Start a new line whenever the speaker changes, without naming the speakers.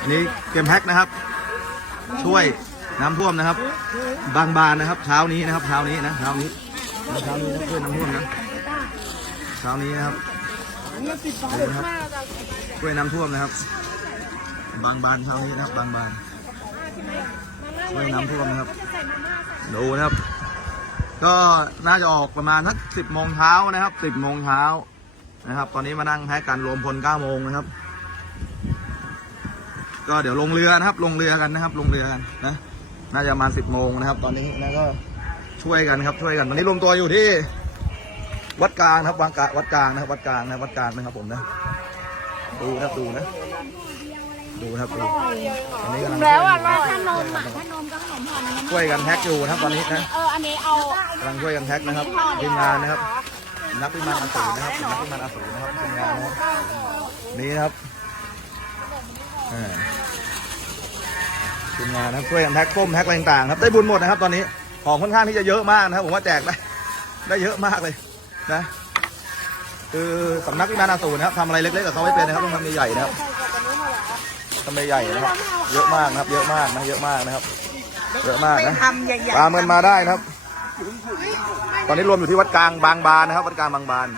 อันนี้เกมแพ็กนะครับ ช่วยน้ำท่วมนะครับ บางบานนะครับ เช้านี้นะครับเช้านี้นะเช้านี้เช้านี้นะช่วยน้ำท่วมนะเช้านี้นะครับนี่นะครับช่วยน้ำท่วมนะครับ บางบานเช้านี้นะครับ บางบานช่วยน้ำท่วมนะครับดูนะครับ ก็น่าจะออกประมาณสักสิบโมงเช้านะครับสิบโมงเช้านะครับ ตอนนี้มานั่งแพ็กกันรวมพลเก้าโมงนะครับ ก็เดี๋ยวลงเรือนะครับ ลงเรือกันนะครับ ลงเรือกันนะ น่าจะประมาณสิบโมงนะครับ ตอนนี้นะก็ช่วยกันครับช่วยกันวันนี้รวมตัวอยู่ที่ วัดกลางนะครับวัดกลางวัดกลางนะครับวัดกลางนะครับวัดกลางนะครับผมนะดูนะครับดูนะดูนะครับดูอันนี้กำลัง
แล้วอะ
ช่วย
ถ้าน
อยู่
มอะถ้านมกับขนมห่อนี้
ช่วยกันแพ็กอยู่นะครับตอนนี้นะ
เอออันนี้เอา
กำลังช่วยกันแพ็กนะครับทีมงานนะครับนักพิมานอาสูรนะครับนักพิมานอาสูรนะครับทีมงานนะครับนี่นะครับอ่า ทีมงานนะครับช่วยกันแพ็กส้มแพ็กอะไรต่างๆครับได้บุญหมดนะครับ ตอนนี้ของค่อนข้างที่จะเยอะมากนะครับ ผมว่าแจกได้ได้เยอะมากเลยนะคือสำนักพิมานอาสูรนะครับทำอะไรเล็กๆกับเขาไม่เป็นนะครับต้องทำใหญ่ๆนะครับทำใหญ่ๆนะครับ เยอะมากนะครับ เยอะมากนะเยอะมากนะครับ เยอะมากนะ
ทำใหญ่
ตามเงินมาได้นะครับ ตอนนี้รวมอยู่ที่วัดกลางบางบานนะครับ วัดกลางบางบาน